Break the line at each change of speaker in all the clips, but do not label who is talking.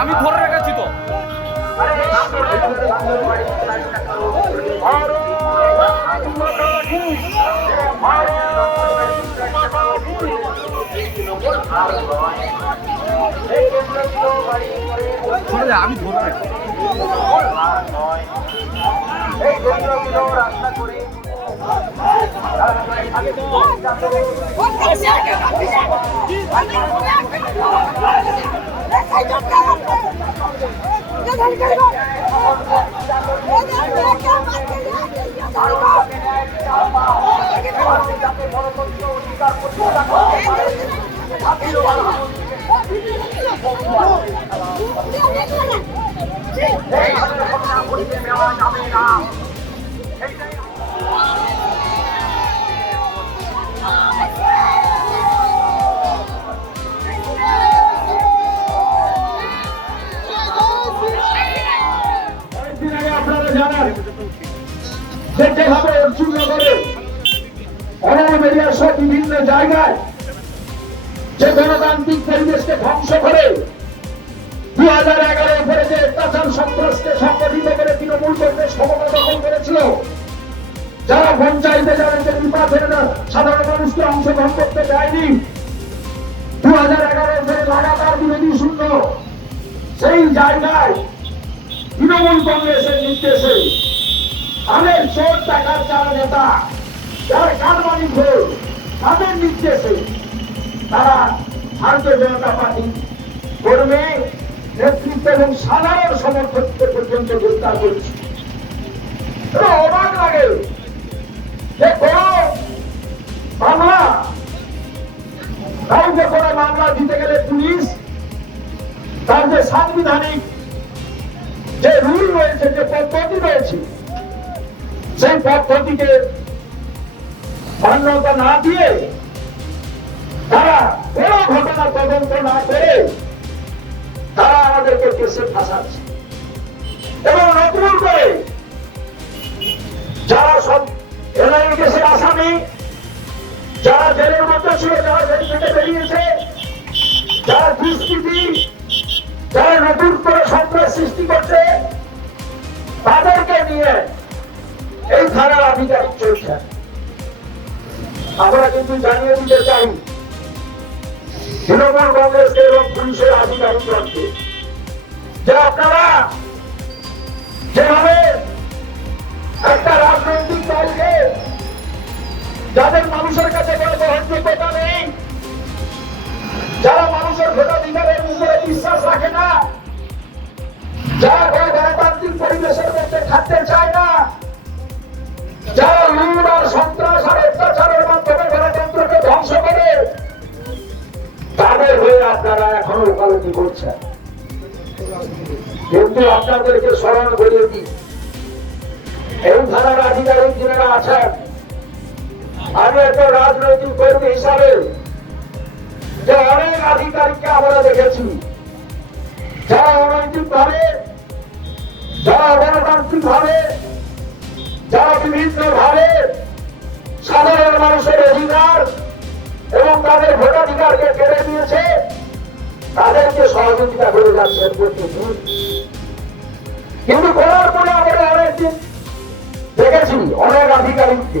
আমি ধরে রেখেছি তো আমি ধরে রেখেছি
এই কেন্দ্রগুলো রাস্তা করে
¡Salga, salga! জানেন। যে যেভাবে বিভিন্ন জায়গায় যে গণতান্ত্রিক পরিবেশকে ধ্বংস করে দু হাজার এগারো পরে যে অত্যাচার সন্ত্রাসকে সংগঠিত করে তৃণমূল কংগ্রেস ক্ষমতা দখল করেছিল, যারা পঞ্চায়েতে যাদেরকে নির্বাচনে সাধারণ মানুষকে অংশগ্রহণ করতে দেয়নি দু হাজার এগারো পরে লাগাতার বিরোধী শূন্য। সেই জায়গায় তৃণমূল কংগ্রেসের নির্দেশে তাদের চোর টাকার যারা নেতা, যারা কারবানি ঘোর তাদের নির্দেশে তারা ভারতীয় জনতা পার্টি কর্মী নেতৃত্ব এবং সাধারণ সমর্থকদের পর্যন্ত গ্রেফতার করেছে। অবাক লাগে যে কোন মামলা কাউকে কোনো মামলা দিতে গেলে পুলিশ তার যে সাংবিধানিক মান্যতা না দিয়ে তারা কোনো ঘটনা তদন্ত না করে তারা আমাদেরকে কেসে ফাঁসাচ্ছে। এবং নতুন করে যারা সব এনআই কেসের আসামি, যারা জেলের মধ্যে ছিল, যারা জেল থেকে বেরিয়েছে, যারা দুষ্কৃতি, যারা নতুন করে সন্ত্রাস সৃষ্টি করছে, তাদেরকে নিয়ে এই থানার আধিকারিক চলছে। আমরা কিন্তু জানিয়ে দিতে চাই, তৃণমূল কংগ্রেসকে এবং পুলিশের আধিকারিকগণকে, যে আপনারা যেভাবে একটা রাজনৈতিক দলকে যাদের মানুষের কাছে কোনো গ্রহণযোগ্যতা নেই, যারা মানুষের ভোটাধিকারের উপরে বিশ্বাস রাখে না, যারা আপনারা এখনও ওকালতি করছেন কিন্তু আপনাদেরকে স্মরণ করিয়ে দিই, এই ধারার আধিকারিক যারা আছেন, আমি একটা রাজনৈতিক কর্মী হিসাবে যে অনেক আধিকারিককে আমরা দেখেছি, যারা অনৈতিক ভাবে যারা গণতান্ত্রিক ভাবে যারা বিভিন্ন ভাবে সাধারণ মানুষের অধিকার এবং তাদের ভোটাধিকারকে কেড়ে দিয়েছে তাদেরকে সহযোগিতা করে যাচ্ছেন প্রতিদিন। কিন্তু করার পরে আমরা অনেকদিন দেখেছি অনেক আধিকারিককে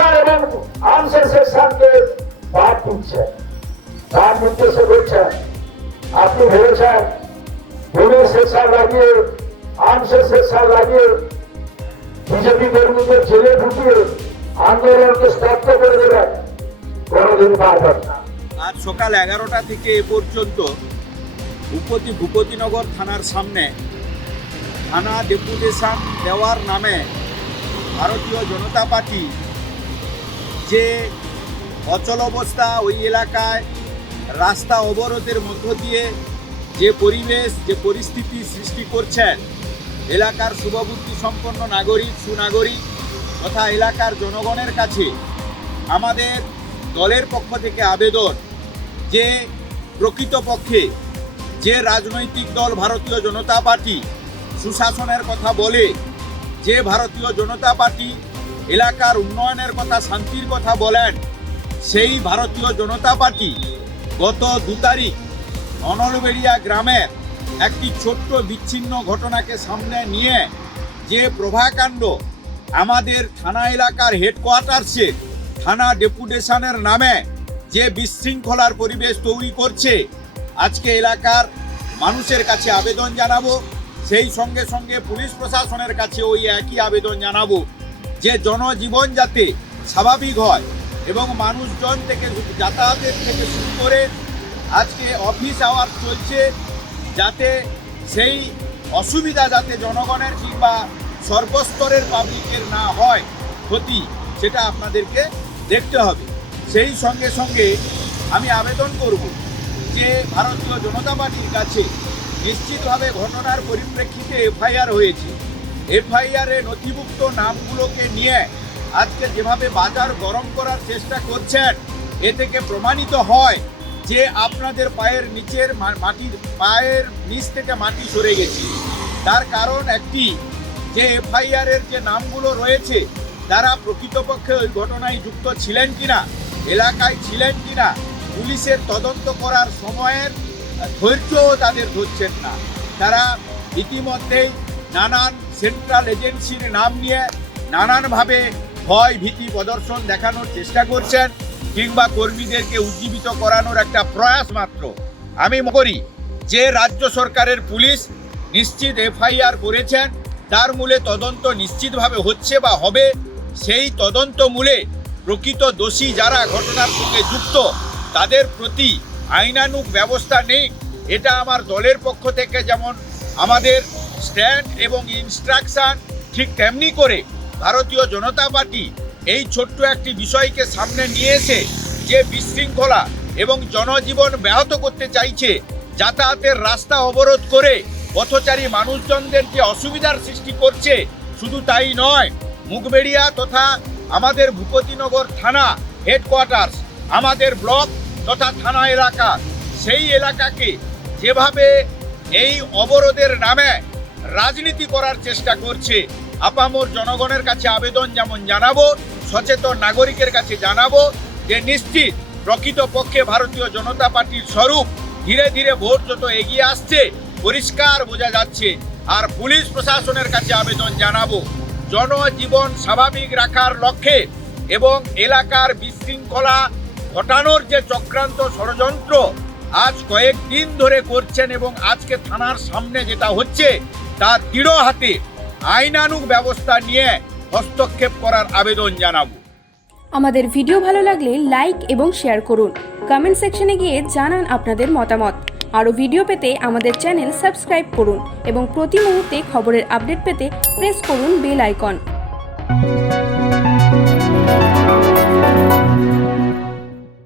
সেকশন এবং আমসের সেকশনকে বাদ দিচ্ছেন তার নির্দেশে বলছেন আপনি ভেবেছেন ভূমির সেকশন লাগিয়ে আমসের সেকশন লাগিয়ে বিজেপি কর্মীদের জেলে ঢুকিয়ে আন্দোলনকে স্তব্ধ করে দেবেন? কোনোদিন পারবেন না।
আজ সকাল এগারোটা থেকে এ পর্যন্ত ভূপতি ভূপতিনগর থানার সামনে থানা ডেপুটেশন দেওয়ার নামে ভারতীয় জনতা পার্টি যে অচল অবস্থা ওই এলাকায়, রাস্তা অবরোধের মধ্য দিয়ে যে পরিবেশ, যে পরিস্থিতি সৃষ্টি করছেন, এলাকার শুভবুদ্ধি সম্পন্ন নাগরিক, সুনাগরিক তথা এলাকার জনগণের কাছে আমাদের দলের পক্ষ থেকে আবেদন যে প্রকৃতপক্ষে যে রাজনৈতিক দল ভারতীয় জনতা পার্টি সুশাসনের কথা বলে, যে ভারতীয় জনতা পার্টি এলাকার উন্নয়নের কথা, শান্তির কথা বলেন সেই ভারতীয় জনতা পার্টি গত দু তারিখ অনলবেড়িয়া গ্রামের একটি ছোট্ট বিচ্ছিন্ন ঘটনাকে সামনে নিয়ে যে প্রভাকাণ্ড আমাদের থানা এলাকার হেডকোয়ার্টার্সে থানা ডেপুটেশনের নামে যে বিশৃঙ্খলার পরিবেশ তৈরি করছে, আজকে এলাকার মানুষের কাছে আবেদন জানাব, সেই সঙ্গে সঙ্গে পুলিশ প্রশাসনের কাছে ওই একই আবেদন জানাব। যে জনজীবন যাতে স্বাভাবিক হয় এবং মানুষজন থেকে যাতায়াতের থেকে শুরু করে আজকে অফিস আওয়ার চলছে যাতে সেই অসুবিধা যাতে জনগণের কিংবা সর্বস্তরের পাবলিকের না হয় ক্ষতি, সেটা আপনাদেরকে দেখতে হবে। সেই সঙ্গে সঙ্গে আমি আবেদন করব যে ভারতীয় জনতা পার্টির কাছে নিশ্চিতভাবে ঘটনার পরিপ্রেক্ষিতে এফআইআর হয়েছে। এফআইআরে নথিভুক্ত নামগুলোকে নিয়ে আজকে যেভাবে বাজার গরম করার চেষ্টা করছেন, এ থেকে প্রমাণিত হয় যে আপনাদের পায়ের নিচের মাটির, পায়ের নিচ থেকে মাটি সরে গেছে। তার কারণ একটি, যে এফআইআর এর যে নামগুলো রয়েছে, তারা প্রকৃতপক্ষে ওই ঘটনায় যুক্ত ছিলেন কিনা, এলাকায় ছিলেন কিনা, পুলিশের তদন্ত করার সময়ের ধৈর্যও তাদের ধরছেন না। তারা ইতিমধ্যেই নানান সেন্ট্রাল এজেন্সির নাম নিয়ে নানানভাবে ভয়, ভীতি প্রদর্শন দেখানোর চেষ্টা করছেন কিংবা কর্মীদেরকে উজ্জীবিত করানোর একটা প্রয়াস মাত্র। আমি করি যে রাজ্য সরকারের পুলিশ নিশ্চিত এফআইআর করেছেন, তার মূলে তদন্ত নিশ্চিতভাবে হচ্ছে বা হবে। সেই তদন্ত মূলে প্রকৃত দোষী যারা ঘটনার সঙ্গে যুক্ত, তাদের প্রতি আইনানুগ ব্যবস্থা নেই। এটা আমার দলের পক্ষ থেকে যেমন আমাদের স্ট্যান্ড এবং ইনস্ট্রাকশন ঠিক তেমনি করে ভারতীয় জনতা পার্টি এই ছোট্ট একটি বিষয়কে সামনে নিয়ে এসে যে বিশৃঙ্খলা এবং জনজীবন ব্যাহত করতে চাইছে, যাতায়াতের রাস্তা অবরোধ করে পথচারী মানুষজনদের যে অসুবিধার সৃষ্টি করছে, শুধু তাই নয়, মুখবেড়িয়া তথা আমাদের ভূপতিনগর থানা হেডকোয়ার্টার্স আমাদের ব্লক তথা থানা এলাকা, সেই এলাকাকে যেভাবে এই অবরোধের নামে রাজনীতি করার চেষ্টা করছে। আপামর জনগণের কাছে আবেদন যেমন জানাব, সচেতন নাগরিকের কাছে জানাব যে নিশ্চিত প্রকৃতপক্ষে ভারতীয় জনতা পার্টির স্বরূপ ধীরে ধীরে ভোট যত এগিয়ে আসছে, পরিষ্কার বোঝা যাচ্ছে। আর পুলিশ প্রশাসনের কাছে আবেদন জানাব। জনজীবন স্বাভাবিক রাখার লক্ষ্যে এবং এলাকার বিশৃঙ্খলা ঘটানোর যে চক্রান্ত ষড়যন্ত্র আজ কয়েকদিন ধরে করছেন এবং আজকে থানার সামনে যেটা হচ্ছে তার দৃঢ় হাতে আইনানুগ ব্যবস্থা নিয়ে হস্তক্ষেপ করার আবেদন জানাব।
আমাদের ভিডিও ভালো লাগলে লাইক এবং শেয়ার করুন। কমেন্ট সেকশনে গিয়ে জানান আপনাদের মতামত। আরও ভিডিও পেতে আমাদের চ্যানেল সাবস্ক্রাইব করুন এবং প্রতি মুহূর্তে খবরের আপডেট পেতে প্রেস করুন বেল আইকন।